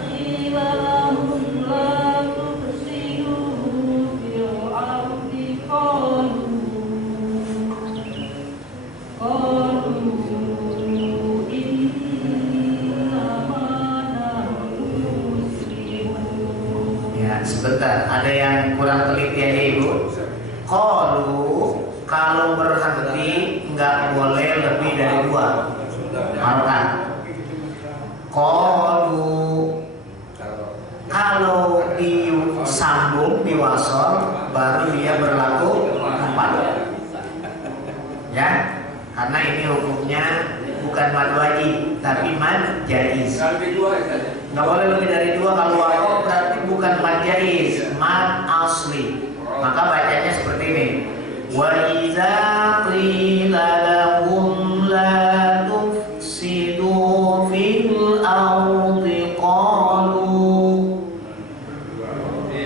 qila lahum la tufsidu fil ardi qalu innama nahnu muslimun. Ya, sebentar. Ada yang kurang teliti aja Ibu. Qalu, kalau berhenti nggak boleh lebih dari 2. Makan. Qalu, kalau disambung diwasol baru dia berlaku 4. Ya, karena ini hukumnya bukan mad wajib tapi mad jaiz. Nggak boleh lebih dari 2. Kalau wakof berarti bukan mad jaiz, mad asli. Maka bacanya seperti ini. Wa idza qila lahum la tufsidu fil ardi qalu.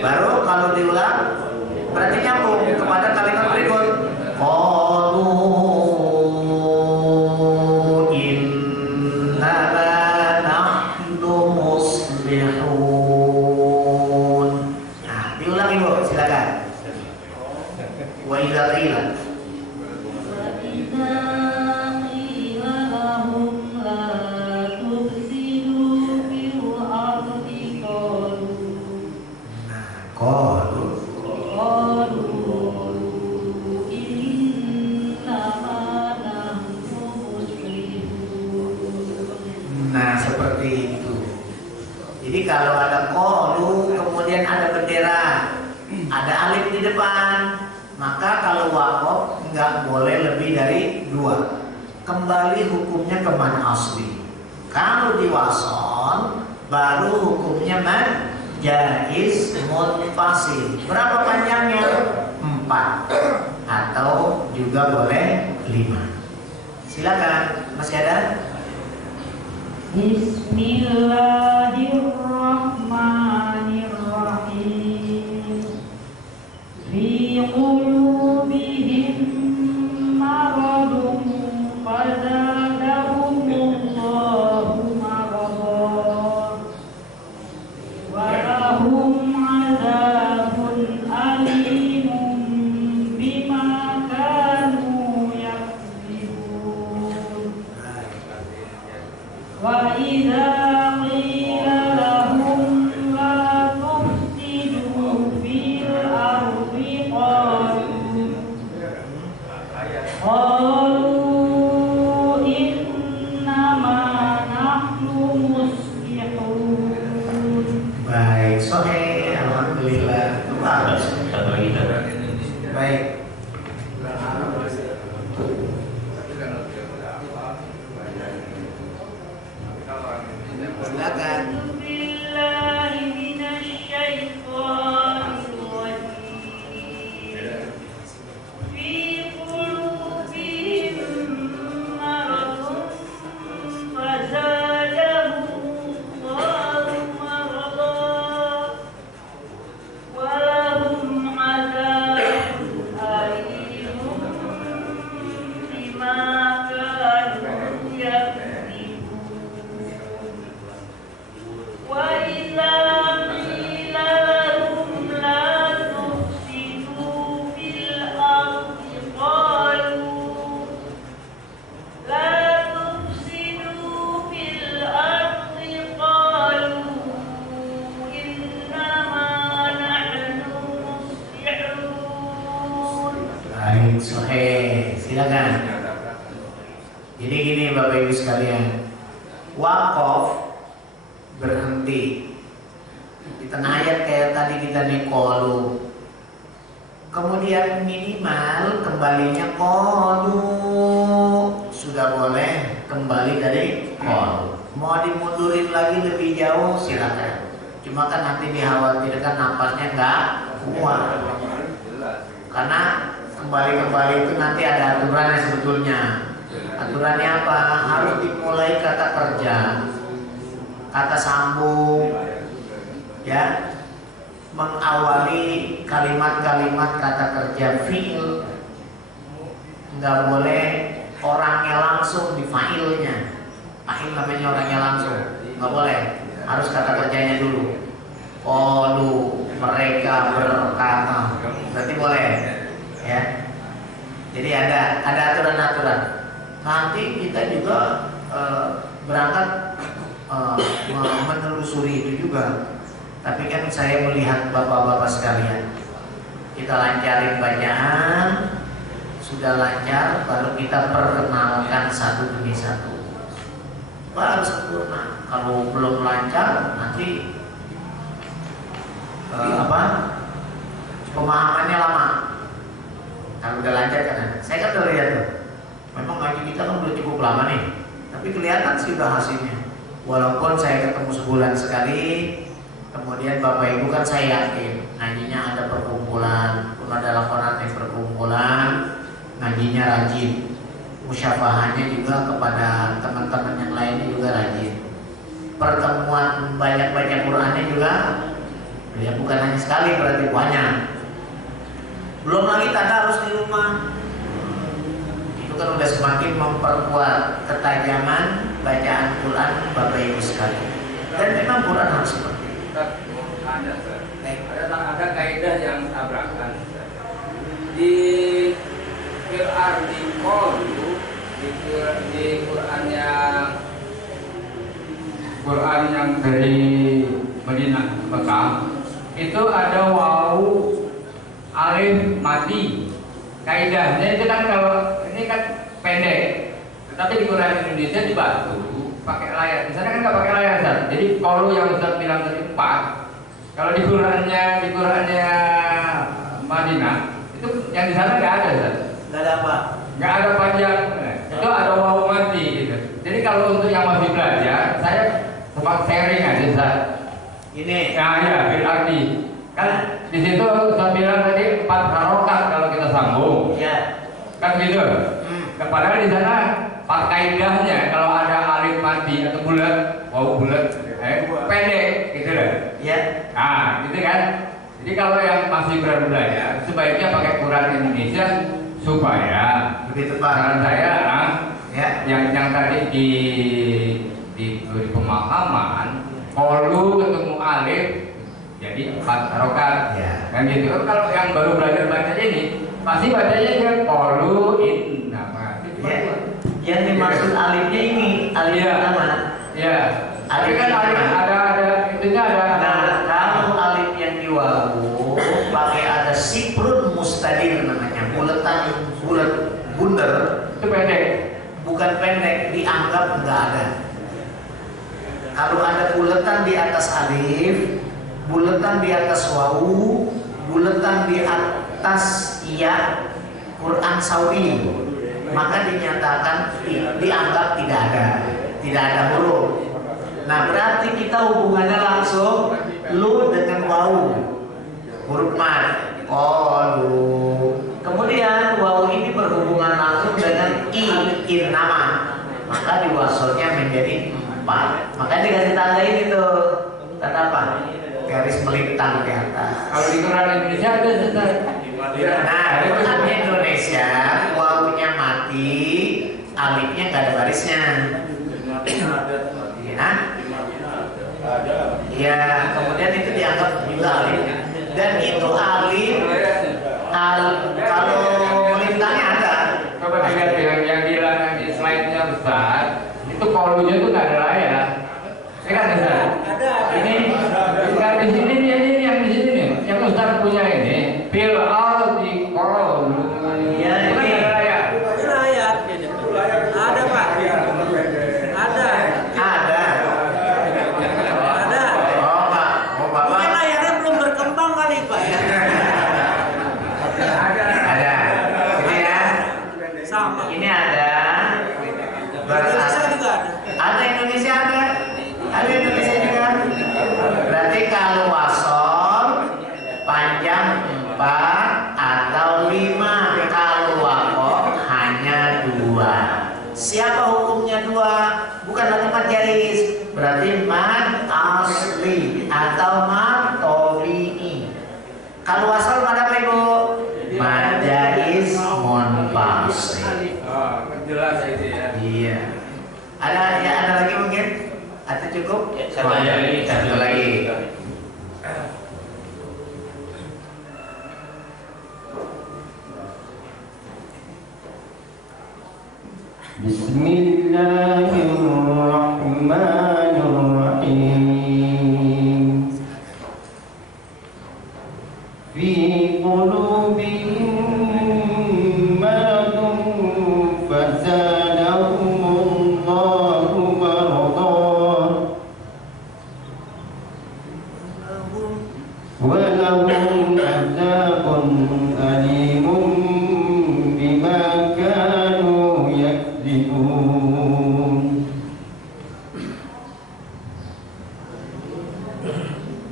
Baru kalau diulang berarti nyambung kepada kalimat berikut. Qalu innama nahnu muslihun. Nah, diulang Ibu, silakan. Wa idza qila. Wa idza qila lahum la tufsidu fil ardi qalu Qalu. innama nahnu muslimun. Nah, seperti itu. Jadi kalau ada qalu kemudian ada bendera, ada alif di depan, maka kalau wakof nggak boleh lebih dari 2. Kembali hukumnya ke man asli. Kalau diwasol baru hukumnya man jaiz munfasil. Berapa panjangnya? 4 atau juga boleh 5. Silakan, masih ada? Bismillahirrahmanirrahim. Fi qulubihim maradun fazadahumullahu maradan wa lahum adzabun alimun bima kanu yaksibun. Wa idza qila lahum la tufsidu fil ardi qalu innama nahnu muslihun. Baik, sahih, alhamdulillah. Bagus. Satu lagi Ustaz. Baik. Silakan. Billahi minasyaitonir rajim. Fi qulubihim maradun fazadahumullahu maradan wa lahum adzabun alimun bima kanu yaksibun. Wa idza qila lahum la tufsidu fil ardi qalu innama nahnu muslihun. Baik, sahih. Silakan. Jadi gini Bapak Ibu sekalian, wakaf berhenti di tengah ayat kayak tadi kita nih qalu. Kemudian minimal kembalinya qalu. Sudah boleh kembali dari qalu. Mau dimundurin lagi lebih jauh silakan. Cuma kan nanti dikhawatirkan napasnya nggak kuat. Karena kembali itu nanti ada aturannya sebetulnya. Aturannya apa? Harus dimulai kata kerja, kata sambung, ya, mengawali kalimat-kalimat kata kerja fi'il. Nggak boleh orangnya langsung di fa'ilnya. Fa'il namanya orangnya langsung, nggak boleh. Harus kata kerjanya dulu. Qalu, mereka berkata, berarti boleh, ya. Jadi ada aturan-aturan. Nanti kita juga berangkat menelusuri itu juga. Tapi kan saya melihat bapak-bapak sekalian, kita lancarin bacaan, sudah lancar, baru kita perkenalkan satu demi satu. Baru sempurna. Kalau belum lancar, nanti pemahamannya lama. Kalau udah lancar kan, saya kan udah lihat tuh. Memang ngaji kita kan udah cukup lama nih, tapi kelihatan sih udah hasilnya. Walaupun saya ketemu sebulan sekali, kemudian Bapak Ibu kan saya yakin ngajinya ada perkumpulan, pun ada laporan yang perkumpulan, ngajinya rajin, musyafahannya juga kepada teman-teman yang lainnya juga rajin. Pertemuan banyak baca Qurannya juga, ya bukan hanya sekali, berarti banyak. Belum lagi tadarus di rumah. Itu kan udah semakin memperkuat ketajaman bacaan Quran Bapak Ibu sekalian. Dan memang Quran harus seperti itu. Ada kaidah yang tabrakan. Di Quran di qalu di Quran yang dari Madinah Mekah itu ada wawu alif mati. Kaidahnya itu kan kalau ini kan pendek, tetapi di Quran Indonesia dibantu pakai layar. Di sana kan nggak pakai layar, Ustaz. Jadi kalau yang Ustaz bilang tadi 4, kalau di Qurannya Madinah itu yang di sana nggak ada, Ustaz. Nggak ada apa? Nggak ada panjang. Itu ada wawu mati gitu. Jadi kalau untuk yang masih belajar, saya sempat sharing aja, Ustaz. Ini. Nah ya, bil arti. Kan di situ Ustaz bilang tadi 4 harokat kalau kita sambung. Ya. Kan gitu. Padahal di sana kaidahnya kalau ada alif mati atau bulat, wawu bulat, pendek gitu loh. Ya. Nah, gitu kan. Jadi kalau yang masih baru belajar, sebaiknya pakai Quran Indonesia supaya Lebih tepat. saran saya, Ya. yang tadi diberi pemahaman, qalu ketemu alif jadi 4 harokat. Ya. Kan gitu. Kalau yang baru belajar baca ini pasti bacanya kan qalu innama. Ya. Yang dimaksud alifnya ini alif Iya. pertama. Ya. Tapi kan ada intinya ada. Nah, kalau alif yang di wawu pakai ada siprun mustadir namanya, bulat bundar, Itu pendek. bukan pendek, dianggap enggak ada. Kalau ada bulatan di atas alif, bulatan di atas wawu, bulatan di atas iya, Quran sauri, maka dinyatakan dianggap tidak ada huruf. Nah, berarti kita hubungannya langsung lu dengan wawu, huruf mad, qalu. Kemudian wawu ini berhubungan langsung dengan in nama, maka diwasolnya menjadi 4. Maka dikasih tanda ini tuh, tanda apa? Garis melintang di atas. Kalau di Quran Indonesia ada Ustaz. Nah, Quran Indonesia wawunya mati, alifnya nggak ada barisnya. Ya, kemudian itu dianggap juga alif. Dan itu alif, kalau melintangnya ada. Coba dilihat yang di slide-nya Ustaz, itu qalunya itu nggak ada layar. Ya kan Ustaz? Ada. Ini nggak di sini nih, ini yang di sini nih, yang Ustaz punya ini. Fil ardi qalu. Ya, Itu kan ini. nggak ada layar. Itu ayat. Ada Pak. Ada. Ada. Ada. Oh, Pak. Oh, Mungkin Bapak. layarnya belum berkembang kali Pak ya. Ada. Ini ya. Sama. Ini ada. Indonesia juga ada. Ada Indonesia ada. Ada Indonesia juga. Berarti kalau wasol panjang 4 atau 5. Kalau wakof hanya 2. Siapa hukumnya 2? Bukan lagi mad jaiz. Berarti mad asli atau mad tabi'i. Kalau wasol mad apa Ibu? Mad jaiz munfasil. Jelas itu ya. Iya. Ada lagi mungkin? Atau cukup? Satu lagi. Satu lagi. Bismillahirrahmanirrahim. Fi qulubihim maradun fazadahumullahu maradan wa lahum azabun alimun bima kanu yakzibun.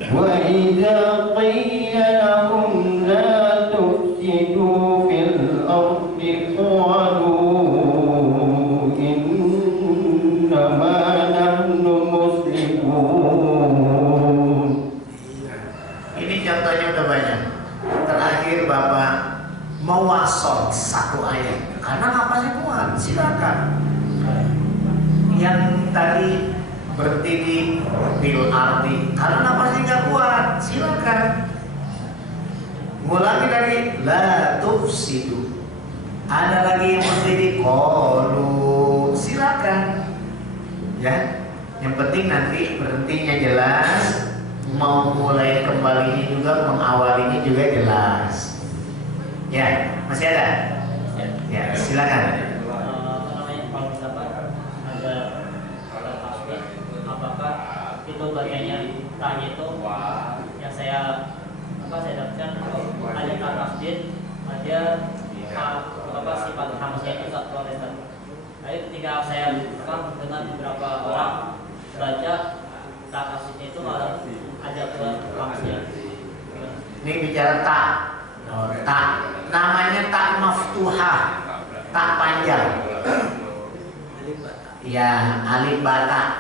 Wa idza qila lahum la tufsidu fil ardi qalu innama nahnu muslimun. Ini contohnya udah banyak. Terakhir Bapak mewasol satu ayat. Karena napasnya kuat, silakan. Yang tadi berhenti di bil ardi, karena napasnya nggak kuat, silakan. Ulangi dari la tufsidu. Ada lagi yang berhenti di qalu, silakan. Ya, yang penting nanti berhentinya jelas, mau mulai kembalinya juga, mengawalinya juga jelas. Ya, masih ada? Ya, silakan. Kalau misalkan ada tasbih, apakah itu bacanya tanya itu yang saya dapatkan ada kata tasbih, ada sifat hamzah itu satu letter. Jadi ketika saya dengan beberapa orang baca tak tasbih itu malah ada keluar hamzah. Ini bicara tak. Oh, tak. Namanya tak maftuhah, tak panjang. Ya, alif bata.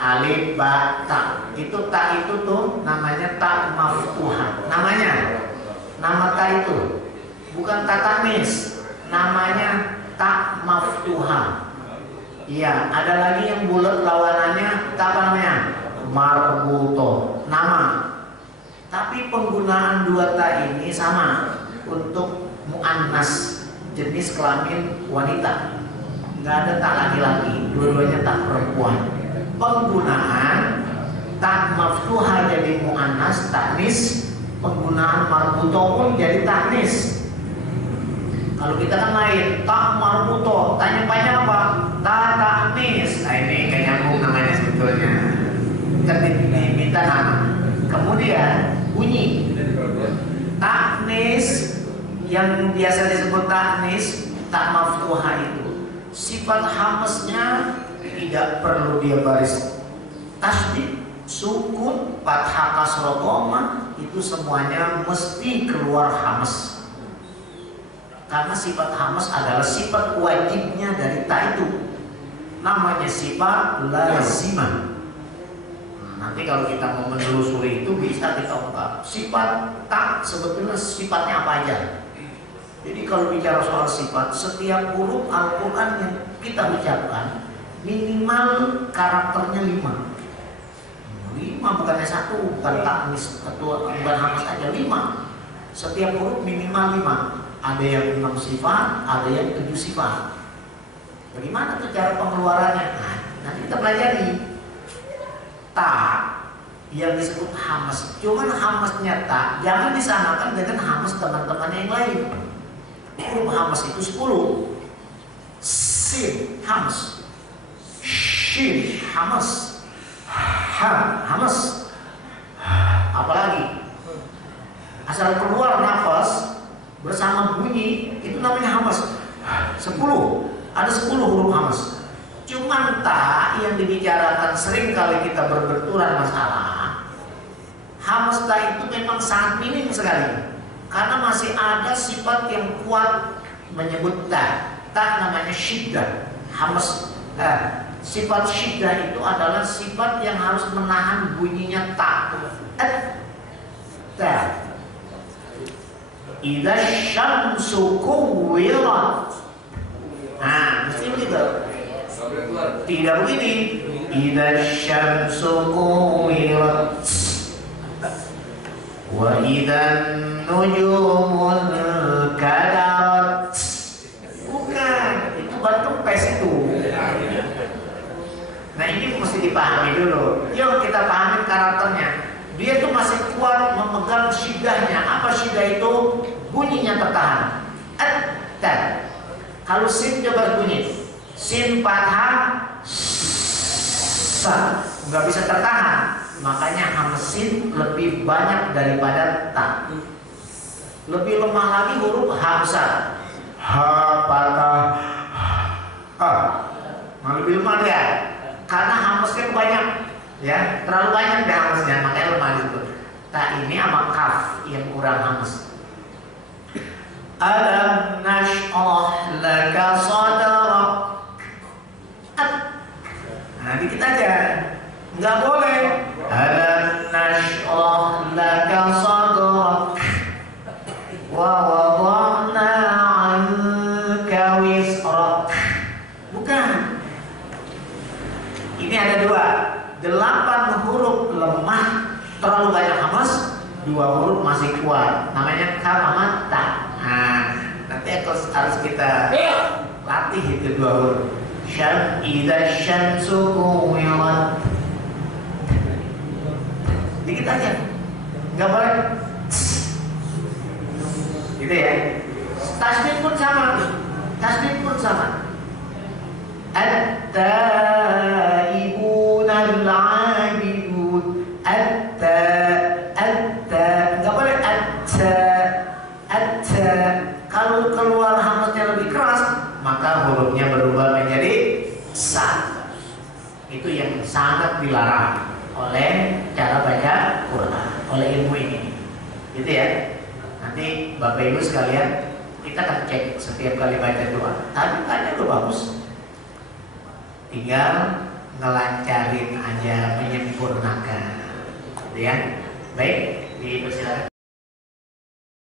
Itu ta itu tuh namanya ta maftuha. Namanya, nama ta itu bukan ta tanis, namanya ta maftuha. Iya, ada lagi yang bulat lawanannya ta apa namanya? Marbuto. Nama. Tapi penggunaan dua ta ini sama untuk muannas, jenis kelamin wanita. Nggak ada tak laki-laki, dua-duanya tak perempuan. Penggunaan tak maftuha jadi muannas taknis, penggunaan marbuto pun jadi taknis. Kalau kita kan lain, tak marbuto, tanya banyak apa? Tak taknis. Nah ini nggak nyambung namanya sebetulnya. Kita diminta nama. Kemudian bunyi taknis yang biasa disebut taknis, tak maftuha itu. Sifat hamesnya tidak perlu dia baris tasdid, sukun, fathah, kasroh, koma, itu semuanya mesti keluar hames. Karena sifat hames adalah sifat wajibnya dari ta itu. Namanya sifat lazimah. Nanti kalau kita mau menelusuri itu bisa kita ungkap. Sifat ta sebetulnya sifatnya apa aja. Jadi kalau bicara soal sifat, setiap huruf Al-Quran yang kita ucapkan minimal karakternya 5. 5 bukannya 1, bukan taknis, bukan hamas aja 5. Setiap huruf minimal 5. Ada yang 6 sifat, ada yang 7 sifat. Bagaimana tuh cara pengeluarannya? Nah, nanti kita pelajari. Ta yang disebut hamas, cuman hamasnya ta jangan disamakan dengan hamas teman-teman yang lain. Huruf hamas itu 10. Sin hamas, shin hamas, ha hamas. Apalagi asal keluar nafas bersama bunyi itu namanya hamas. 10. Ada 10 huruf hamas. Cuman ta yang dibicarakan sering kali kita berbenturan masalah. Hamas ta itu memang sangat minim sekali. Karena masih ada sifat yang kuat menyebut ta. Ta namanya syiddah. Hamas. Sifat syiddah itu adalah sifat yang harus menahan bunyinya ta. Ta. Idza syamsu kuwirat. Nah, mesti begitu. Tidak begini. Idza syamsu kuwirat. Wa idzan nujumul kadarat. Bukan, itu batu pes itu. Nah ini mesti dipahami dulu. Yuk kita pahami karakternya. Dia tuh masih kuat memegang syiddahnya. Apa syiddah itu? Bunyinya tertahan. At-ta. Kalau sin coba bunyi. Sin fathah sa. Nggak bisa tertahan. Makanya hamsin lebih banyak daripada ta. Lebih lemah lagi huruf hamzah. Ha patah ha. Lebih lemah dia. Karena hamznya banyak, ya terlalu banyak deh hamznya, makanya lemah disebut. Ta ini sama kaf yang kurang hamz. Alam nash'ah laka sadrak. Nah dikit aja. Nggak boleh. Alam nash'ah laka sadrak wa wada'na 'anka wisrak. Bukan. Ini ada 2. 8 huruf lemah, terlalu banyak hamas, 2 huruf masih kuat. Namanya kaf sama ta. Nah, nanti harus kita latih itu 2 huruf. Syam idza syamsu kuwirat. Dikit aja, nggak boleh. Gitu ya. Tasbih pun sama. Tasbih pun sama. At-taibun al-'abidun. Nggak boleh atta. Kalau keluar hamzanya lebih keras, maka hurufnya berubah menjadi sa. Itu yang sangat dilarang oleh cara baca Quran, oleh ilmu ini. Gitu ya. Nanti Bapak Ibu sekalian, kita akan cek setiap kali baca doa. Tadi udah bagus. tinggal ngelancarin aja, menyempurnakan, gitu ya. Baik, dipersilakan.